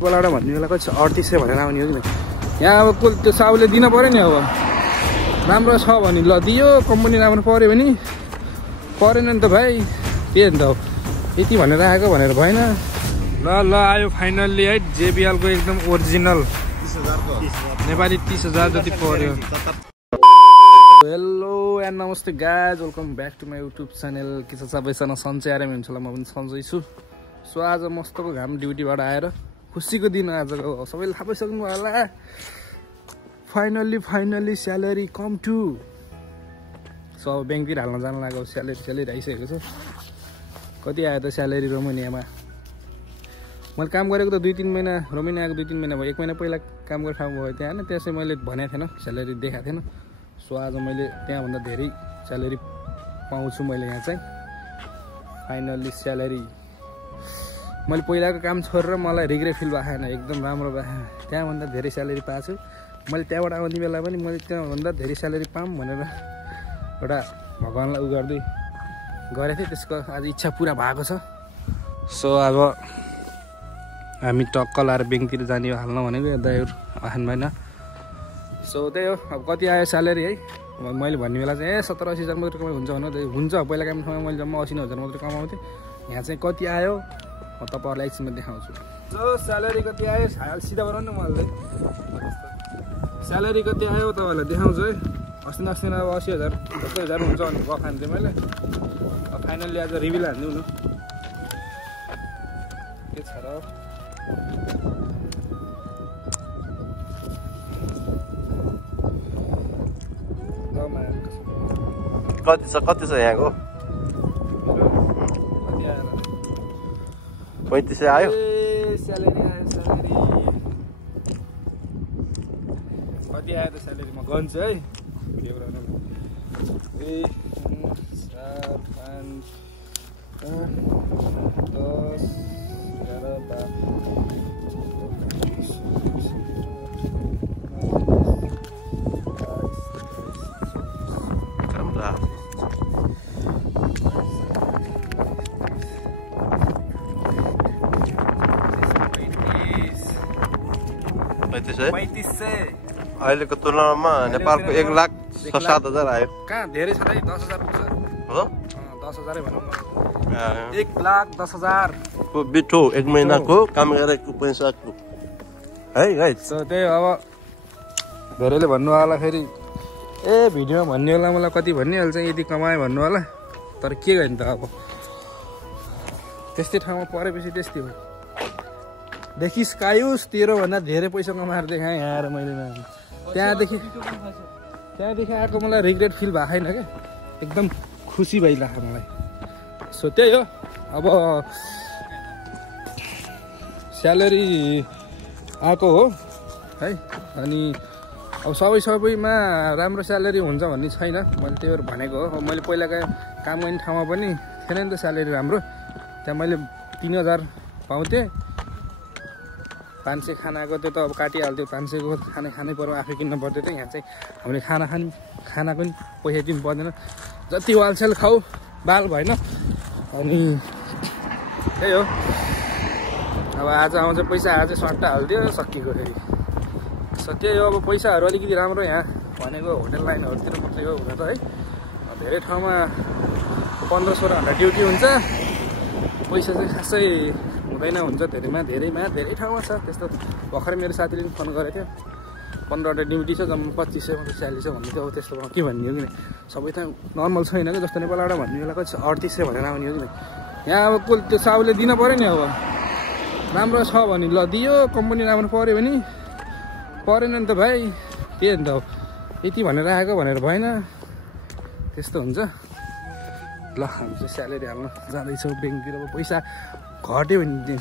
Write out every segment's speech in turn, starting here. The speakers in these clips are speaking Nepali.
बोलाएर भन्ने बेला कति 3800 भनेर आउने हो कि यहाँ अब त्यो साउले दिन पर्यो नि अब राम्रो छ भने ल दियो कम्पनी राम्रो पर्यो भने परेन नि त भाइ के नि त यति भनेर आएको भनेर भएन ल ल आयो फाइनल्ली है JBL को एकदम ओरिजिनल 30,000 नेपाली 30,000 जति पर्यो हेलो एन्ड नमस्ते guys welcome back to my YouTube channel के छ सबैजना सन्चै आरामै हुन्छ होला म पनि सन्चै छु सो आज मस्तको घाम ड्युटीबाट आएर खुसीको दिन आजको सबैले थाहा पाइसक्नु होला फाइनल्ली स्यालेरी कम टु सो अब ब्याङ्कतिर हाल्न जानु लाग्यो स्यालेरी आइसकेको छ कति आयो त स्यालेरी रोमानियामा मैले काम गरेको त 2-3 महिना रोमानियाको 2-3 महिना भयो 1 महिना पहिला काम गर्ने ठाउँ भयो त्यहाँ होइन त्यसै मैले भनेको थिएन स्यालेरी देखाएको थिएन सो आज मैले त्यहाँभन्दा धेरै स्यालेरी पाउँछु मैले यहाँ चाहिँ फाइनल्ली स्यालेरी मैले पहिलाको काम छोडेर मलाई रिग्रेट फिल भएन एकदम राम्रो भएन त्यहाँभन्दा धेरै स्यालेरी पाएको छु मैले त्यहाँबाट आउने बेला पनि मैले त्यहाँभन्दा धेरै स्यालेरी पाऊँ भनेर एउटा भगवान्लाई उ गर्दै गरेको थिएँ त्यसको आज इच्छा पुरा भएको छ सो अब हामी टक्क लाएर ब्याङ्कतिर जाने हाल्न भनेको दाइहरू आएन भएन सो त्यही हो अब कति आयो स्यालेरी है मैले भन्ने बेला चाहिँ 70-80 हजार मात्रै कमाइ हुन्छ भने हुन्छ पहिला काम ठाउँमा मैले जम्मा 80-90 हजार मात्रै कमाउँथेँ यहाँ चाहिँ कति आयो म तपाईँहरूलाई एकछिनमा देखाउँछु सो स्यालेरी कति आयो सिधा बनाउनु न मलाई स्यालेरी कति आयो तपाईँहरूलाई देखाउँछु है अस्ति न अब 80,000 70,000 हुन्छ भने गफान थिएँ मैले अब फाइनल्ली आज रिभिल हान्दिउँ न के छ र कति छ यहाँको 3500 आयो स्यालेरी कति आयो त स्यालेरी म गन्छु है भिडियो बनाउनु 1 4 5 10 अहिलेको तुलनामा नेपालको 1,07,000 आयो कहाँ धेरै छ है 10,000 पुग्छ हो 10,000 भनौँ न 1,10,000 को बिठो 1 महिनाको काम गरेको पैसाको है सो त्यही अब धेरैले भन्नु होला फेरि ए भिडियोमा भन्ने होला मलाई कति भनिहाल्छ यति कमाएँ भन्नु होला तर के गर्ने त अब त्यस्तै ठाउँमा परेपछि त्यस्तै हो देखिस् कायुस 13 भन्दा धेरै पैसा कमाएर देखाएँ यहाँ आएर मैले त्यहाँदेखि आएको मलाई रिग्रेट फिल भएको छैन क्या एकदम खुसी भइरहेको मलाई सो त्यही हो अब स्यालेरी आएको हो है अनि अब सबैमा राम्रो स्यालेरी हुन्छ भन्ने छैन मैले त्यही भएर भनेको हो मैले पहिलाको काम गर्ने ठाउँमा पनि थिएन नि त स्यालेरी राम्रो त्यहाँ मैले 3,000 पाउँथेँ 500 खानाको त्यो त अब काटिहाल्थ्यो 500 को खानै पर्यो आफै किन्न पर्थ्यो त यहाँ चाहिँ हामीले खानाको पनि पैसा दिनु पर्दैन जति वालसेल खाऊ बाल भएन अनि त्यही हो अब आज आउँछ पैसा आज सट्टा हालिदियो सकिएको फेरि सो त्यही हो अब पैसाहरू अलिकति राम्रो यहाँ भनेको होटल लाइनहरूतिर मात्रै हो हुन त है धेरै ठाउँमा 1500 घन्टा ड्युटी हुन्छ पैसा चाहिँ खासै हुँदैन हुन्छ धेरै ठाउँमा छ त्यस्तो भर्खरै मेरो साथीले पनि फोन गरेको थियो 15वटा ड्युटी छ जम्मा 2500 मात्रै स्यालेरी छ भन्दै थियो अब त्यस्तो के भन्ने हो कि सबै त नर्मल छैन कि जस्तो नेपालबाट भन्ने बेला कति 3800 भनेर आउने हो कि यहाँ अब त्यो साउले दिन पर्यो नि अब राम्रो छ भने ल दियो कम्पनी राम्रो पर्यो भने परेन नि त भाइ के नि त यति भनेर आएको भनेर भएन त्यस्तो हुन्छ ल हामी चाहिँ स्यालेरी हाल्न जाँदैछौँ ब्याङ्कतिर अब पैसा घट्यो भने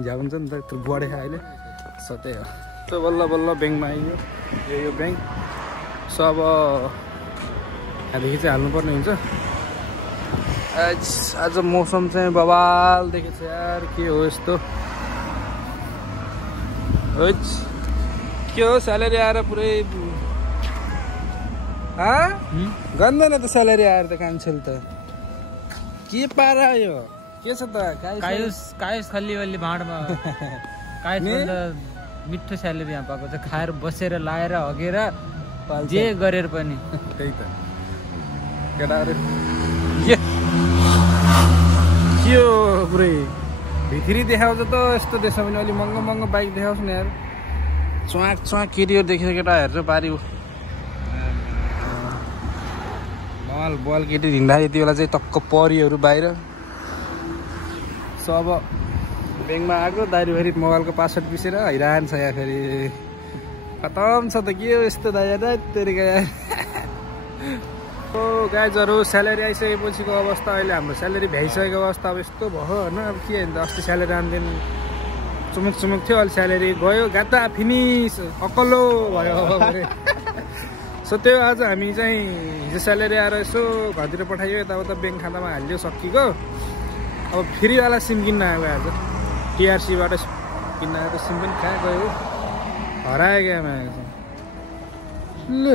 झ्या हुन्छ नि त त्यो बढेको अहिले सो त्यही हो त्यो बल्ल ब्याङ्कमा आइयो यो ब्याङ्क सो अब यहाँदेखि चाहिँ हाल्नुपर्ने हुन्छ आज मौसम चाहिँ बवाल देखेको छ यार के हो यस्तो के हो स्यालेरी आएर पुरै गर्दैन त स्यालेरी आएर त कान्छेले त के पारा यो के छ त कायुस खल्ली भाँडमा कायुस भन्दा मिठो स्यालेरी यहाँ पाएको छ खाएर बसेर लाएर हगेर जे गरेर पनि त्यही त केटाहरु के हो पुरै भित्री देखाउँछ त यस्तो देशमा पनि अलि महँगो महँगो बाइक देखाउँछ नि यार च्वाक केटीहरू देखेर केटा हेर्छ पारि बल केटी हिँड्दा यति बेला चाहिँ टक्क परिहरू बाहिर सो अब ब्याङ्कमा आएको दाइरी फेरि मोबाइलको पासवर्ड बिर्सेर हैरान छ यहाँ फेरि खतम छ त के हो यस्तो दाइ तेरिका ओ गाइजहरू स्यालेरी आइसकेपछिको अवस्था अहिले हाम्रो स्यालेरी भ्याइसकेको अवस्था अब यस्तो भयो होइन अब के अन्त अस्ति स्यालेरी आउँदैन चुमुक थियो अहिले स्यालेरी गयो गाता फिनिस अक्कलो भयो सो त्यो आज हामी चाहिँ हिजो स्यालेरी आएर यसो घरतिर पठाइयो यताउता ब्याङ्क खातामा हालिदियो सकिएको अब फ्रीवाला सिम किन्न आएको आज टिआरसीबाट किन्न आएको सिम पनि कहाँ गयो हरायो क्या आएको छ ल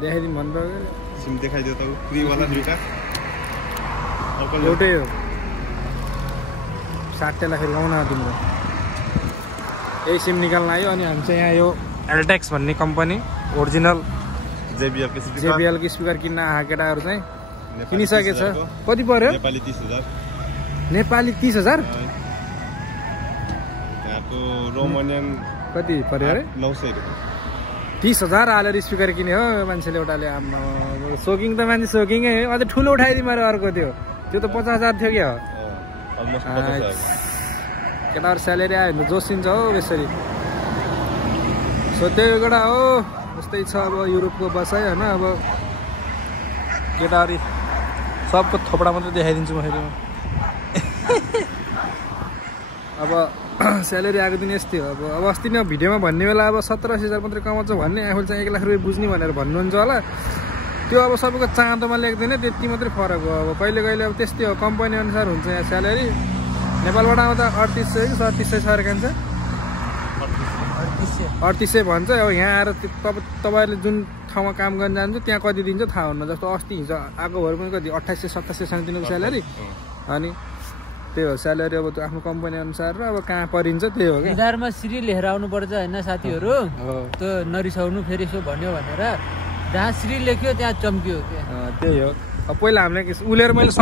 देखाइदिउँ भन्नुभयो सिम देखाइदियो त फ्रीवाला दुईटा एउटै हो 60 लाख फेरि आउन तिम्रो यही सिम निकाल्न आयो अनि हामी चाहिँ यहाँ यो एल्टेक्स भन्ने कम्पनी ओरिजिनल JBL को स्पिकर किन्न आएको केटाहरू चाहिँ किनिसकेको छ कति पर्यो नेपाली 30,000 यहाँको रोमानियन कति पर्यो अरे 900 रुपैयाँ 30,000 हालेर स्पिकर किन्यो हो मान्छेले एउटाले आम्मा सोकिङ त मान्छे सोकिङै हो अझै ठुलो उठाइदियो मेरो अर्को त्यो त 50,000 थियो क्या केटाहरू स्यालेरी आयो भने जोसिन्छ हो यसरी सो त्यो एउटा हो जस्तै छ अब युरोपको बसाइ होइन अब केटाहरू सबको थोपडा मात्रै देखाइदिन्छु म फेरि अब स्यालेरी आएको दिन यस्तै हो अब अस्ति नै भिडियोमा भन्ने बेला अब 17,000 मात्रै कमाउँछ भन्ने आफूले चाहिँ 1 लाख रुपियाँ बुझ्ने भनेर भन्नुहुन्छ होला त्यो अब सबैको चाँदोमा लेख्दैन त्यति मात्रै फरक हो अब कहिले कहिले अब त्यस्तै हो कम्पनी अनुसार हुन्छ यहाँ स्यालेरी नेपालबाट आउँदा 3800 कि 3700 सरकान्छ 3800 भन्छ अब यहाँ आएर तपाईँहरूले जुन ठाउँमा काम गर्न जान्छ त्यहाँ कति दिन्छ थाहा हुन्न जस्तो अस्ति हिजो आएकोहरू पनि कति 2800-2700 सानोतिनो स्यालेरी अनि त्यही हो स्यालेरी अब आफ्नो कम्पनी अनुसार र अब कहाँ परिन्छ त्यही हो क्या निधारमा श्री लिएर आउनुपर्छ होइन साथीहरू त्यो नरिसाउनु फेरि यसो भन्यो भनेर जहाँ श्री लेख्यो त्यहाँ चम्कियो क्या त्यही हो अब पहिला हामीले उलेर मैले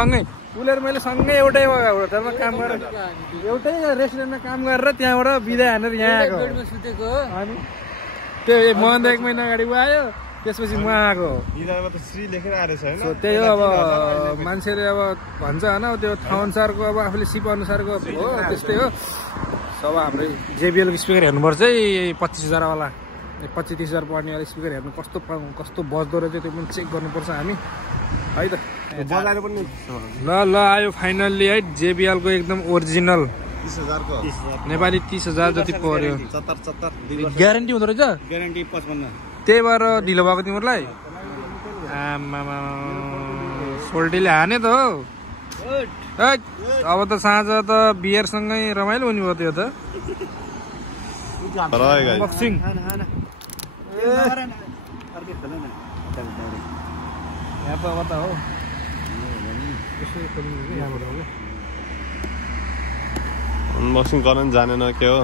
सँगै एउटै होटलमा काम गरेर एउटै रेस्टुरेन्टमा काम गरेर त्यहाँबाट बिदा हानेर यहाँ आएको सुतेको अनि त्यो मभन्दा 1 महिना अगाडि ऊ आयो त्यसपछि म आएको त्यही हो अब मान्छेले अब भन्छ होइन त्यो ठाउँ अनुसारको अब आफूले सिप अनुसारको हो त्यस्तै हो अब हाम्रो JBL को स्पिकर हेर्नुपर्छ है 25,000 वाला 25-30,000 पर्ने वाला स्पिकर हेर्नु कस्तो बज्दो रहेछ त्यो पनि चेक गर्नुपर्छ हामी है त बजाएर पनि ल आयो फाइनल्ली है JBL को एकदम ओरिजिनल 30,000 को नेपाली 30,000 जति पर्यो 77 ग्यारेन्टी हुँदो रहेछ ग्यारेन्टी 55 त्यही भएर ढिलो भएको तिमीहरूलाई आमामा सोल्टीले हाने त हो अब त साँझ त बियरसँगै रमाइलो हुने भयो त्यो त बक्सिङ यहाँ त अब त हो अनबक्सिङ गर्न जानेन के हो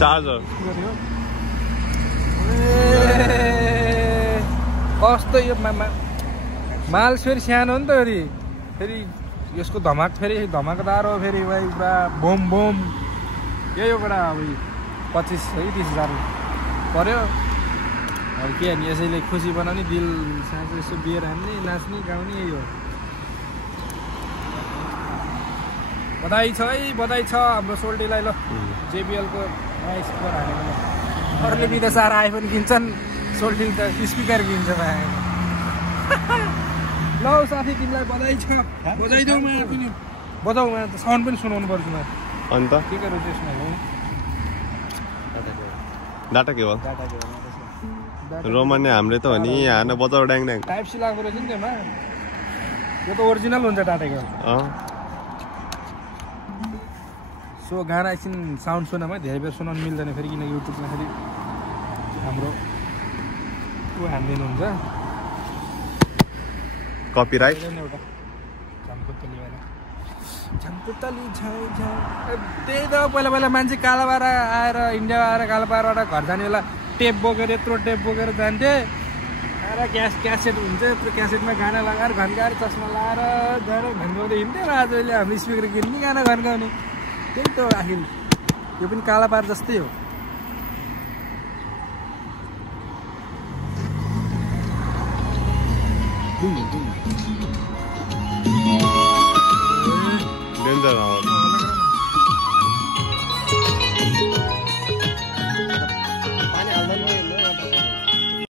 चार्जर कस्तो यो माल फेरि सानो नि त फेरि यसको धमाक फेरि धमाकदार हो फेरि भाइ बोम यही हो एउटा अब 25,000 पर्यो अब के हाने यसैले खुसी बनाउने दिल साँझ यसो बियर हान्ने नाच्ने गाउने यही हो बधाई छ हाम्रो सोल्टीलाई ल JBL को नयाँ स्पिकर हाल्यो भने अरूले बिदा सारा आइफोन किन्छन् सोल्टी त स्पिकर किन्छ ल साथी तिमीलाई बधाई छ बजाइदेऊ म पनि बजाऊ म त साउन्ड पनि सुनाउनु पर्छ म अन्त के गर्नु त्यसमा डाटा केबल रोमान्य हामीले त हो नि यहाँ बजाउ ड्याङ टाइप सी लाग्दो रहेछ नि त्यसमा यो त ओरिजिनल हुन्छ डाटा केबल सो गाना एकछिन साउन्ड सुनामा धेरै बेर सुनाउनु मिल्दैन फेरि किनकि युट्युबमा फेरि हाम्रो ऊ हानिदिनुहुन्छ कपिराइट एउटा झम्कुत्तली वाला झम्कुत्तली त्यही त पहिला मान्छे कालाबार आएर इन्डिया आएर कालाबारबाट घर जाने बेला टेप बोकेर यत्रो टेप बोकेर जान्थे आएर क्यासेट हुन्छ यत्रो क्यासेटमा गाना लगाएर घन्काएर चस्मा लगाएर गएर घन्काउँदै हिँड्थ्यो र आज अहिले हाम्रो स्पिकर किन्ने गाना घन्काउने त्यही त आखिर यो पनि कालापार जस्तै हो